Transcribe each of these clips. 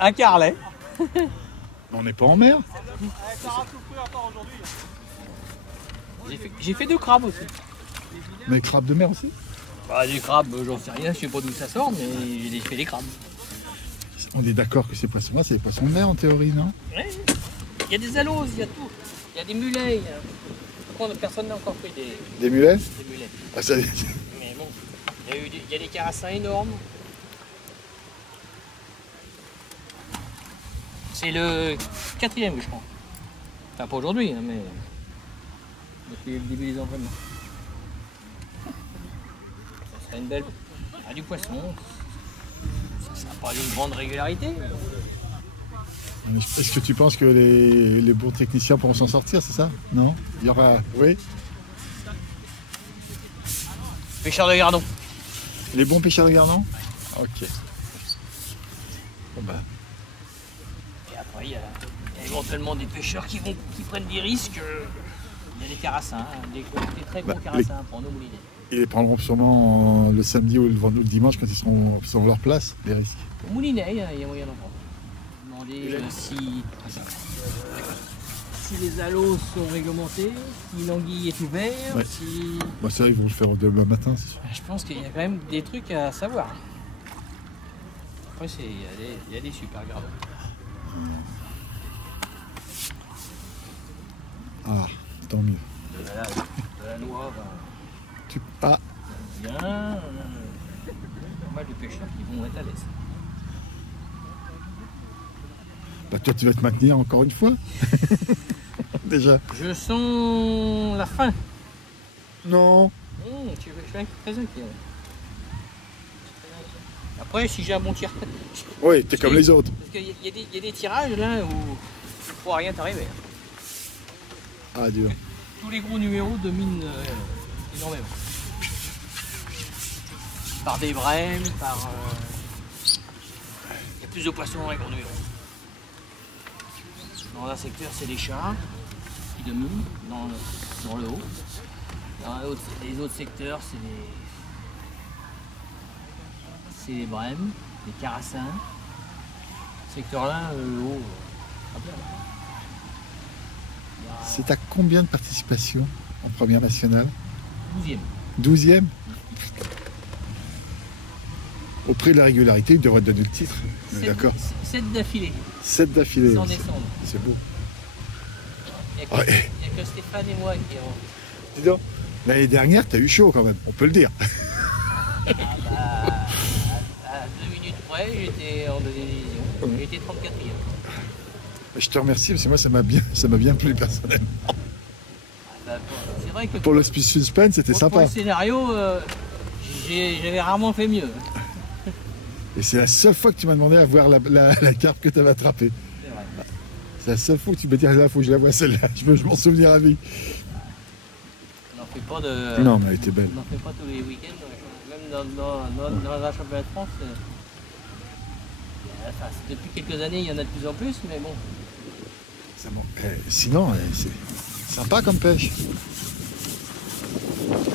un carlet. On n'est pas en mer. J'ai fait 2 crabes aussi. Mais crabes de mer aussi. Bah, les crabes, j'en sais rien, je sais pas d'où ça sort, mais j'ai fait des crabes. On est d'accord que ces poissons-là, c'est des poissons de mer en théorie, non? Ouais. Il y a des aloses, il y a tout. Il y a des mulets. Par contre, personne n'a encore pris Des mulets? des mulets. Ah, ça... Mais bon, il y a des carassins énormes. C'est le 4e, je crois. Enfin, pas aujourd'hui, hein, mais depuis le début des entraînements. Ça serait une belle... Ah, du poisson. Ça sera pas d'une grande régularité. Est-ce que tu penses que les bons techniciens pourront s'en sortir, c'est ça? Non? Il y aura... Oui? Pêcheur de gardon. Les bons pêcheurs de gardon? Ok. Bon bah... Et après, il y a éventuellement des pêcheurs qui prennent des risques. Il y a des carassins, hein, des très gros carassins pour nos moulinets. Ils les prendront sûrement le samedi ou le dimanche quand ils seront sur leur place, les risques. Au moulinet, il y a moyen d'en prendre. Demander si les aloes sont réglementés, si l'anguille est ouverte, Ouais. si... Bah ça, ils vont le faire demain matin, c'est sûr. Je pense qu'il y a quand même des trucs à savoir. Après, il y a des super gardons. Ah, tant mieux. De la noix, ben, Tu pas. bien. Pas mal de pêcheurs qui vont être à l'aise. Bah toi, tu vas te maintenir encore une fois. Déjà. Je sens la fin. Non. Je suis très inquiet. Ouais. Après, si j'ai un bon tir. Oui, t'es comme les autres. Parce qu'il y a des tirages là où il ne pourra rien t'arriver. Ah, dur. Tous les gros numéros dominent énormément. Par des brèmes, par... Il y a plus de poissons dans les gros numéros. Dans un secteur, c'est les chats qui dominent dans le haut. Dans les autres secteurs, c'est les brèmes, les carassins. Ce secteur-là, le haut, très bien. C'est à combien de participations en première nationale? 12e. 12e? Au prix de la régularité, il devrait te donner le titre. D'accord. 7 d'affilée, 7 d'affilée. sans descendre. C'est beau. Il n'y a, Ouais. que Stéphane et moi qui ont... Dis donc, l'année dernière, t'as eu chaud quand même, on peut le dire. À 2 minutes près, j'étais en deuxième division. J'étais 34e. Je te remercie parce que moi, ça m'a bien plu personnellement. C'est vrai que Pour le suspense, c'était pour sympa. le scénario, j'avais rarement fait mieux. Et c'est la seule fois que tu m'as demandé à voir la carpe que tu avais attrapée. C'est vrai. C'est la seule fois que tu me dis, là, il faut que je la vois celle-là. Je veux m'en souvenir à vie. On n'en fait pas de... Non, mais elle était belle. On n'en fait pas tous les week-ends. Même dans la championnat de France, enfin, depuis quelques années, il y en a de plus en plus, mais bon. Sinon, c'est sympa comme pêche.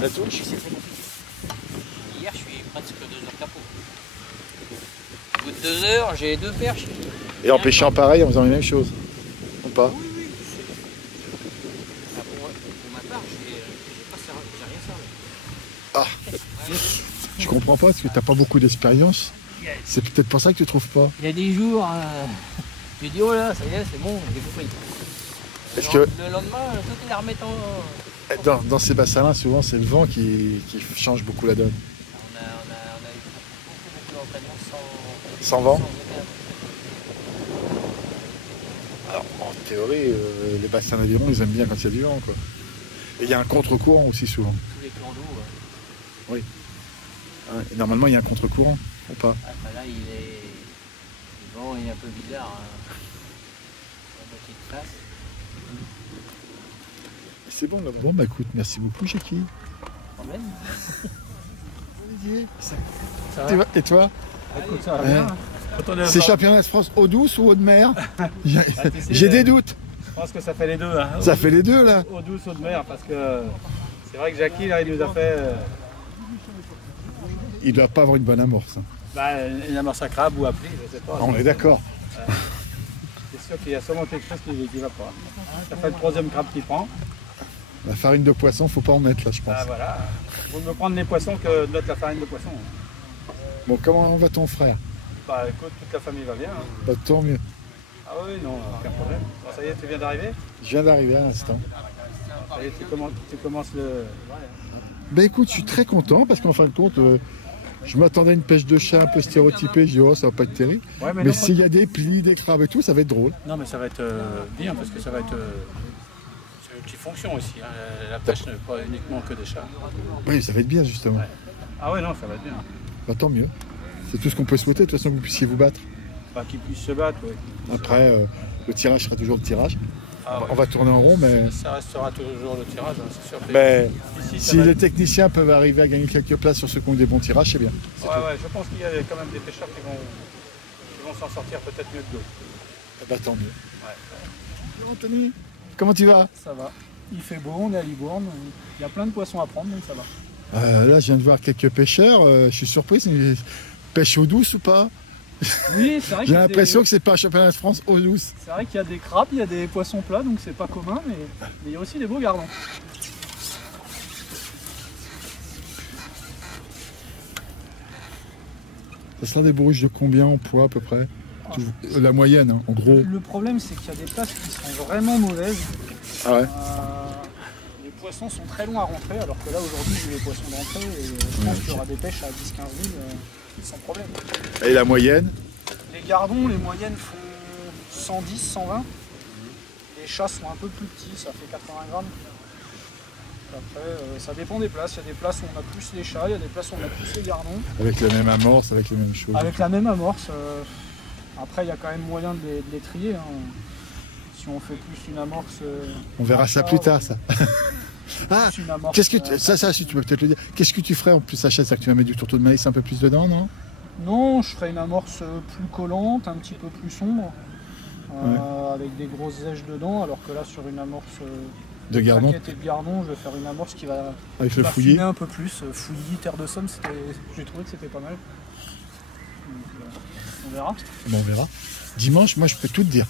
La touche. C'est très compliqué. Hier, je suis presque 2 heures capot. Au bout de 2 heures, j'ai 2 perches. Et en pêchant pareil, en faisant les mêmes choses. Ou pas? Oui, oui. Pour ma part, j'ai rien servi. Ah, je comprends pas parce que t'as pas beaucoup d'expérience. C'est peut-être pour ça que tu trouves pas. Il y a des jours, je dis oh là, ça y est, c'est bon, j'ai compris. Est-ce que Le lendemain, tout est à remettre en... dans ces bassins-là, souvent, c'est le vent qui change beaucoup la donne. On a eu beaucoup d'entraînement Sans vent? aucun- Alors, en théorie, les bassins d'aviron, ils aiment bien quand il y a du vent, quoi. Et il y a un contre-courant aussi, souvent. Tous les plans d'eau. Oui. Ouais, et normalement, il y a un contre-courant, ou pas? Enfin, là, le vent est un peu bizarre. Hein. La moitié de face. C'est bon, là. Bon, bah écoute, merci beaucoup, Jackie. Quand même. Olivier, Ça va. et toi? Écoute, ça va Ouais. bien. Quand on est C'est au- championnat de France eau douce ou eau de mer? tu sais, J'ai des doutes. Je pense que ça fait les deux. Hein. Ça fait les deux, là. Eau douce, eau de mer, parce que c'est vrai que Jackie, là, il nous a fait Il doit pas avoir une bonne amorce. Hein. une amorce à crabe ou à pli, je sais pas. On est d'accord. C'est sûr qu'il y a sûrement quelque chose qui va pas. Ça fait le troisième crabe qui prend. La farine de poisson, faut pas en mettre là, je pense. Ah voilà. Vaut mieux prendre les poissons que de mettre la farine de poisson. Bon, comment va ton frère? Bah écoute, toute la famille va bien. Hein. Bah, tant mieux. Ah oui, non, aucun problème. Bon, ça y est, tu viens d'arriver? Je viens d'arriver à l'instant. Ça y est, tu commences le... Bah écoute, je suis très content parce qu'en fin de compte, je m'attendais à une pêche de chat un peu stéréotypée. Je dis, oh, ça va pas être terrible. Ouais, mais s'il y a des plis, des crabes et tout, ça va être drôle. Non, mais ça va être bien parce que ça va être... c'est une petite fonction aussi. Hein. La pêche n'est pas uniquement que des chats. Oui, ça va être bien justement. Ouais. Ah ouais, non, ça va être bien. Bah tant mieux. C'est tout ce qu'on peut souhaiter, de toute façon que vous puissiez vous battre. Enfin, qu'ils puissent se battre, oui. Après, le tirage sera toujours le tirage. Ah, On va tourner en rond, mais... Ça restera toujours le tirage, hein, c'est sûr. Mais ici, si les techniciens peuvent arriver à gagner quelques places sur ceux qui ont des bons tirages, c'est bien. Ouais, je pense qu'il y a quand même des pêcheurs qui vont s'en sortir peut-être mieux que d'autres. Bah tant mieux. Ouais. Anthony, comment tu vas? Ça va. Il fait beau, on est à Libourne. Il y a plein de poissons à prendre, donc ça va. Là, je viens de voir quelques pêcheurs. Je suis surpris. Pêche eau douce ou pas? Oui, c'est vrai. J'ai l'impression que c'est pas un championnat de France eau douce. C'est vrai qu'il y a des crabes, il y a des poissons plats, donc c'est pas commun, mais il y a aussi des beaux gardons. Ça sera des bourriches de combien en poids à peu près? La moyenne, hein, en gros. Le problème, c'est qu'il y a des places qui sont vraiment mauvaises. Ah ouais. Les poissons sont très longs à rentrer, alors que là, aujourd'hui, j'ai les poissons d'entrée et je pense qu'il y aura des pêches à 10-15 000 sans problème. Et la moyenne? Les gardons, les moyennes font 110, 120. Les chats sont un peu plus petits, ça fait 80 grammes. Après, ça dépend des places. Il y a des places où on a plus les chats, il y a des places où on a plus les gardons. Avec la même amorce, avec les mêmes choses. Avec la même amorce. Après, il y a quand même moyen de les trier. Hein. Si on fait plus une amorce... on verra ça plus tard, ça. Ah, qu'est-ce que ça, si tu peux peut-être le dire. Qu'est-ce que tu ferais en plus, Sacha? C'est que tu vas mettre du tourteau de maïs un peu plus dedans, non? Non, je ferais une amorce plus collante, un petit peu plus sombre, avec des grosses zèches dedans, alors que là, sur une amorce de gardon, et de gardon, je vais faire une amorce qui va, avec le fouillis un peu plus. Fouillis, terre de Somme, j'ai trouvé que c'était pas mal. Donc, on verra. Bon, on verra. Dimanche, moi, je peux tout te dire.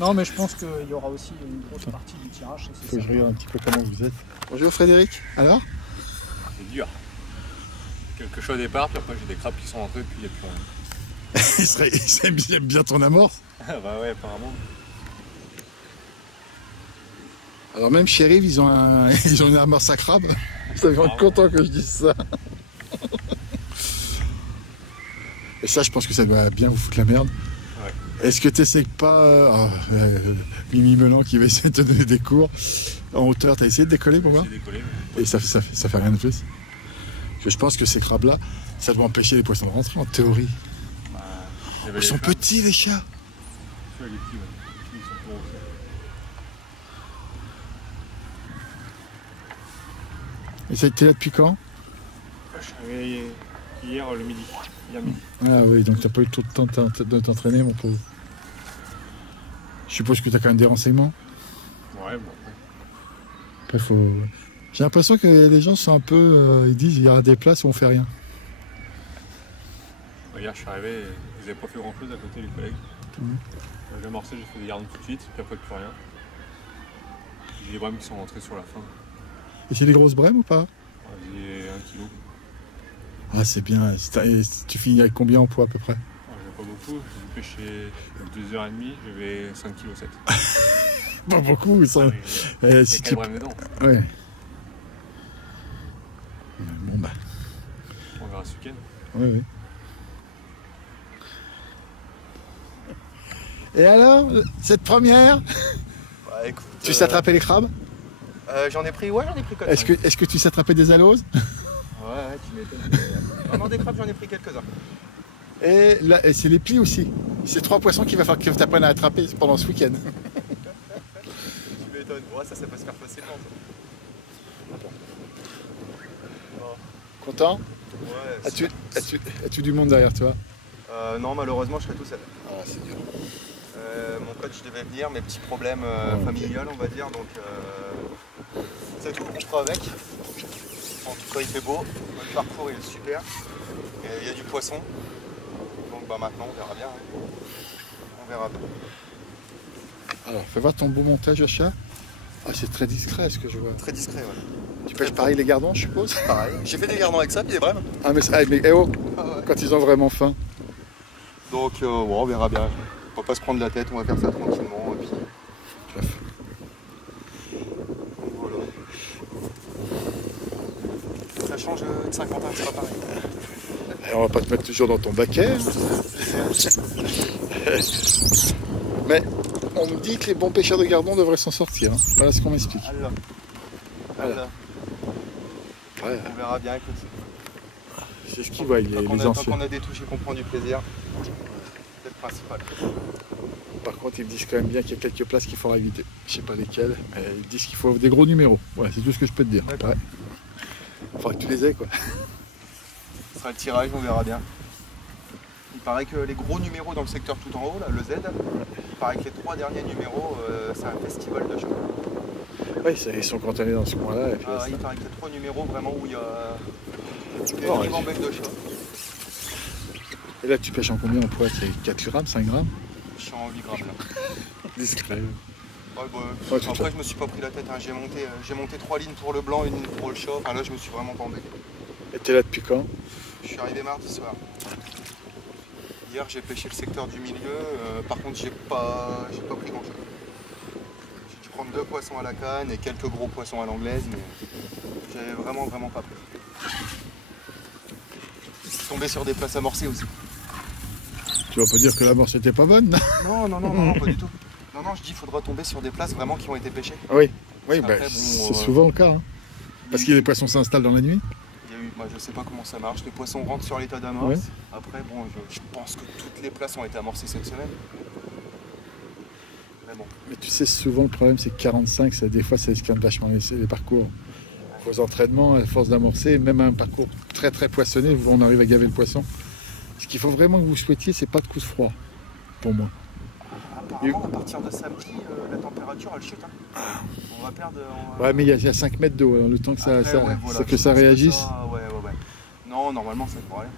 Non, mais je pense qu'il y aura aussi une grosse partie du tirage. Faut que je regarde un petit peu comment vous êtes. Bonjour Frédéric, alors? C'est dur. Quelque chose au départ, puis après j'ai des crabes qui sont rentrés, puis il n'y a plus rien. Il aime bien ton amorce? Bah ouais, apparemment. Alors même chez Rive, ils ont une amorce à crabe. Vous devez être content que je dise ça. Et ça, je pense que ça doit bien vous foutre la merde. Ouais. Est-ce que tu essaies pas... Mimi Melan qui va essayer de te donner des cours en hauteur, tu as essayé de décoller pour voir? J'ai décollé. Et ça fait rien de plus. Je pense que ces crabes-là, ça doit empêcher les poissons de rentrer en théorie. Bah, ils sont petits les chats. Les petits, ouais. Ils sont pour aussi. Et ça a été là depuis quand? Je suis arrivé hier le midi. Hier midi. Ah oui, donc t'as pas eu tout le temps de t'entraîner, mon pauvre. Je suppose que t'as quand même des renseignements. Ouais, bon. Après, j'ai l'impression que les gens sont un peu... ils disent il y aura des places où on fait rien. Hier, je suis arrivé, ils n'avaient pas fait grand chose à côté, les collègues. J'ai amorcé, j'ai fait des gardons tout de suite, puis après plus rien. J'ai des brèmes qui sont rentrées sur la fin. Et c'est des grosses brèmes ou pas? Ouais, j'ai 1 kilo. Ah, c'est bien. Et tu finis avec combien en poids à peu près? J'avais pas beaucoup, j'ai pêché 2h30, j'avais 5,7 kg. Pas beaucoup, ça. Il y a 4 brèmes dedans. Ouais. Bon bah. On verra ce week-end. Oui. Et alors, cette première, bah, écoute, tu sais attraper les crabes? J'en ai pris quelques-uns. Est-ce que tu sais attraper des aloses? Ouais, tu m'étonnes. Vraiment des crabes, j'en ai pris quelques-uns. Et là, c'est les plis aussi. C'est 3 poissons qu'il va falloir que tu apprennes à attraper pendant ce week-end. Tu m'étonnes. Ouais, ça peut se faire facilement. Content? Ouais. As-tu du monde derrière toi? Non, malheureusement, je serai tout seul. Ah, c'est dur. Mon coach devait venir, mes petits problèmes familiales, on va dire, donc c'est tout, on fera avec. En tout cas, il fait beau, le parcours il est super, il y a du poisson, donc bah maintenant on verra bien. Hein. On verra bien. Alors, fais voir ton beau montage, Joshua. Ah, c'est très discret ce que je vois. Très discret, ouais. Tu pêches pareil les gardons, je suppose? Pareil. J'ai fait des gardons avec ça, puis des brèmes. Ah, mais, eh oh, Ah ouais. quand ils ont vraiment faim. Donc bon, on verra bien. On va pas se prendre la tête, on va faire ça tranquillement. Et puis... Voilà. Ça change de Saint-Quentin, c'est pas pareil. Et on va pas te mettre toujours dans ton baquet. Mais on me dit que les bons pêcheurs de gardons devraient s'en sortir. Hein. Voilà ce qu'on m'explique. Allah. Voilà. Ouais, On verra bien, écoute. c'est ce qu'ils voient, les Tant anciens. qu'on a des touches et qu'on prend du plaisir, c'est le principal. Par contre, ils me disent quand même bien qu'il y a quelques places qu'il faudra éviter. Je sais pas lesquelles, mais ils disent qu'il faut des gros numéros. Ouais, c'est tout ce que je peux te dire. D'accord. Ouais. Faudra que tu les aies, quoi. Ce sera le tirage, on verra bien. Il paraît que les gros numéros dans le secteur tout en haut, là, le Z, il paraît que les 3 derniers numéros, c'est un festival de chat. Oui, ils sont cantonnés dans ce coin-là. Et puis Ah, là, il paraît qu'il y a 3 numéros vraiment où il y a des Oh, ribambelles de chat. Et là, tu pêches en combien en poids? C'est 4 grammes, 5 grammes? Je suis en 8 grammes là. Discret. Ouais, bah, Ouais, tout après, ça. je me suis pas pris la tête. Hein. J'ai monté 3 lignes pour le blanc, 1 ligne pour le chat. Enfin, là, je me suis vraiment pas embêté. Et t'es là depuis quand? Je suis arrivé mardi soir. Hier, j'ai pêché le secteur du milieu. Par contre, j'ai pas pris grand chose. J'ai dû prendre 2 poissons à la canne et quelques gros poissons à l'anglaise, mais j'avais vraiment pas pris. Je suis tombé sur des places amorcées aussi. Tu vas pas dire que la mort c'était pas bonne? Non, pas du tout. Non, je dis qu'il faudra tomber sur des places vraiment qui ont été pêchées. Oui, Après, bah, bon, c'est souvent le cas. Hein. Parce que les poissons s'installent dans la nuit. Il y a eu, moi, je sais pas comment ça marche, les poissons rentrent sur l'état d'amorce. Ouais. Après, bon, je pense que toutes les places ont été amorcées cette semaine. Mais bon, Mais tu sais, souvent le problème c'est que 45, des fois ça esquinte vachement les parcours. Aux entraînements, à force d'amorcer, même un parcours très poissonné, où on arrive à gaver le poisson. Ce qu'il faut vraiment que vous souhaitiez, c'est pas de coups de froid, pour moi. apparemment, à partir de samedi, la température elle chute. Hein. On va perdre. Ouais, mais il y a 5 mètres d'eau, hein, le temps que ça, Après, ouais, voilà, que je ça pense réagisse. Ouais. Non, normalement ça devrait aller.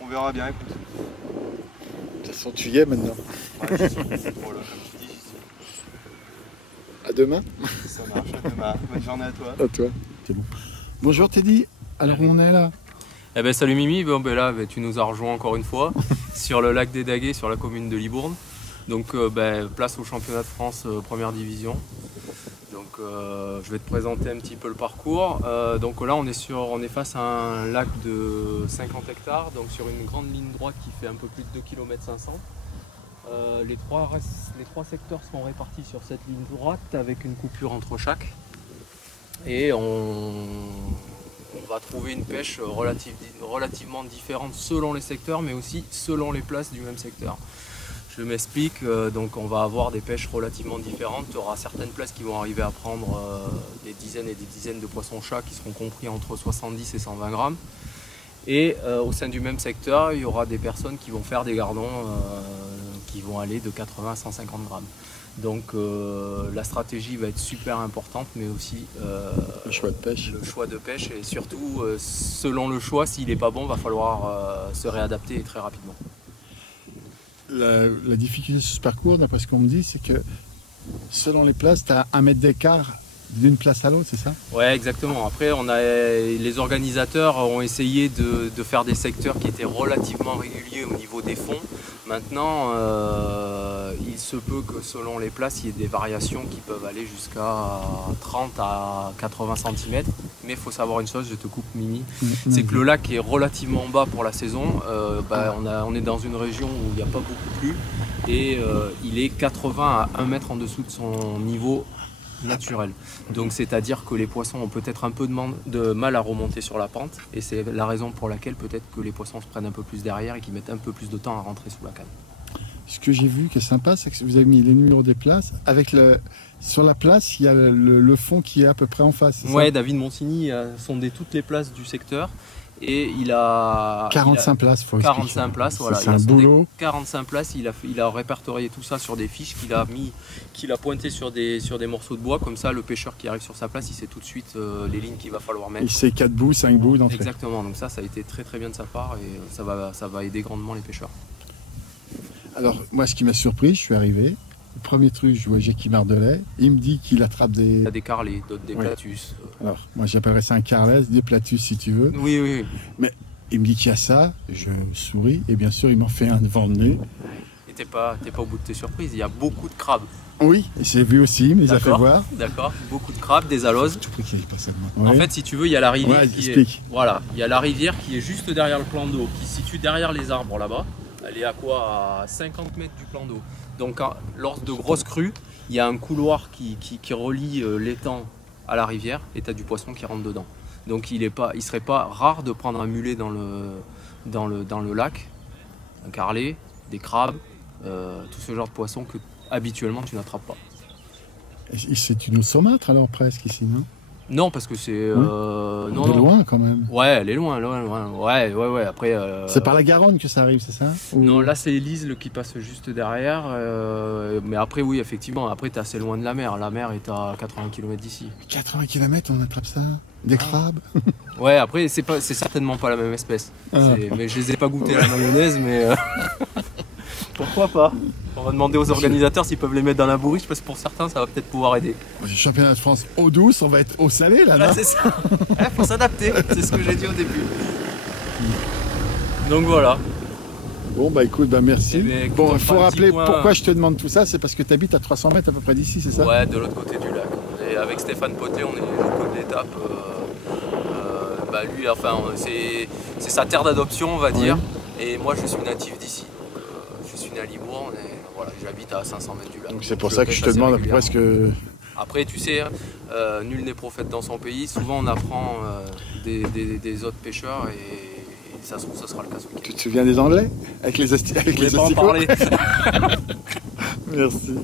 On verra bien, écoute. De toute façon, tu y es maintenant. Ouais, j'y suis. Voilà, comme tu dis, j'y suis. À demain. Ça marche, à demain. Bonne journée à toi. À toi. C'est bon. Bonjour Teddy. Alors on est là. Eh ben salut Mimi, bon, ben là tu nous as rejoint encore une fois sur le lac des Daguets, sur la commune de Libourne. Donc place au championnat de France première division. Donc je vais te présenter un petit peu le parcours. Donc là on est face à un lac de 50 hectares, donc sur une grande ligne droite qui fait un peu plus de 2 km 500. Les trois secteurs sont répartis sur cette ligne droite avec une coupure entre chaque. Et on va trouver une pêche relativement différente selon les secteurs, mais aussi selon les places du même secteur. Je m'explique, donc on va avoir des pêches relativement différentes. Il y aura certaines places qui vont arriver à prendre des dizaines et des dizaines de poissons-chats qui seront compris entre 70 et 120 grammes. Et au sein du même secteur, il y aura des personnes qui vont faire des gardons qui vont aller de 80 à 150 grammes. Donc la stratégie va être super importante, mais aussi Le choix de pêche. le choix de pêche, et surtout selon le choix, s'il n'est pas bon, va falloir se réadapter très rapidement. La difficulté de ce parcours, d'après ce qu'on me dit, c'est que selon les places, tu as 1 mètre d'écart d'une place à l'autre, c'est ça? Ouais, exactement. Après, les organisateurs ont essayé de faire des secteurs qui étaient relativement réguliers au niveau des fonds. Maintenant, il se peut que selon les places, il y ait des variations qui peuvent aller jusqu'à 30 à 80 cm. Mais il faut savoir une chose, je te coupe Mimi, c'est que le lac est relativement bas pour la saison. On est dans une région où il n'y a pas beaucoup plu et il est 80 à 1 mètre en dessous de son niveau naturel. Donc c'est-à-dire que les poissons ont peut-être un peu de mal à remonter sur la pente, et c'est la raison pour laquelle peut-être que les poissons se prennent un peu plus derrière et qu'ils mettent un peu plus de temps à rentrer sous la canne. Ce que j'ai vu qui est sympa, c'est que vous avez mis les numéros des places. Sur la place, il y a le fond qui est à peu près en face. Ouais, David Monsigny a sondé toutes les places du secteur Et il a 45 places, faut expliquer. 45 places, voilà. C'est un boulot. 45 places, il a répertorié tout ça sur des fiches qu'il a pointé sur des morceaux de bois. Comme ça, le pêcheur qui arrive sur sa place, il sait tout de suite les lignes qu'il va falloir mettre. Il sait 4 bouts, 5 bouts d'entrée. Exactement, donc ça a été très très bien de sa part et ça va aider grandement les pêcheurs. Alors, moi, ce qui m'a surpris, je suis arrivé. Le premier truc, je vois Jackie Mardelet. Il me dit qu'il attrape des... Il y a des carlets, d'autres des platus. Alors, moi, j'appellerais ça un carlès, des platus si tu veux. Oui, oui. Mais il me dit qu'il y a ça. Je souris. Et bien sûr, il m'en fait un devant le nez. Et t'es pas au bout de tes surprises. Il y a beaucoup de crabes. Oui, j'ai vu aussi, il me les a fait voir. D'accord. Beaucoup de crabes, des aloses. Tout pris qu'il y ait personne. En fait, si tu veux, il y a la rivière Voilà, il y a la rivière qui est juste derrière le plan d'eau, qui se situe derrière les arbres là-bas. Elle est à quoi? À 50 mètres du plan d'eau. Donc lors de grosses crues, il y a un couloir qui relie l'étang à la rivière et tu as du poisson qui rentre dedans. Donc il serait pas rare de prendre un mulet dans le lac, un carlet, des crabes, tout ce genre de poissons que habituellement tu n'attrapes pas. C'est une eau saumâtre alors presque ici, non? Non, parce que c'est... non, loin quand même. Ouais, elle est loin. Ouais. Après... C'est par la Garonne que ça arrive, c'est ça? Non, là c'est l'Isle qui passe juste derrière. Mais après, oui, effectivement, après t'es assez loin de la mer. La mer est à 80 km d'ici. 80 km, on attrape ça? Des crabes? Ouais, après, c'est certainement pas la même espèce. Mais je les ai pas goûtés à la mayonnaise, mais... Pourquoi pas? On va demander aux organisateurs s'ils peuvent les mettre dans la bourriche, parce que pour certains, ça va peut-être pouvoir aider. Championnat de France eau douce, on va être eau salée là, là c'est ça. Faut s'adapter, c'est ce que j'ai dit au début. Donc voilà. Bon bah écoute, bah merci. Écoute, bon, il faut rappeler pourquoi je te demande tout ça, c'est parce que tu habites à 300 mètres à peu près d'ici, c'est ça? Ouais, de l'autre côté du lac. Et avec Stéphane Poté, on est les locaux de l'étape. Lui, enfin, c'est sa terre d'adoption, on va dire. Et moi, je suis natif d'ici. Je suis né à Libourne et voilà, j'habite à 500 mètres du lac. Donc c'est pour ça que je te demande à peu près ce que... Après, tu sais, nul n'est prophète dans son pays. Souvent, on apprend des autres pêcheurs et ça se trouve, ça sera le cas ce week-end. Tu te souviens des Anglais? Avec les asticots? Je voulais pas en parler. Merci.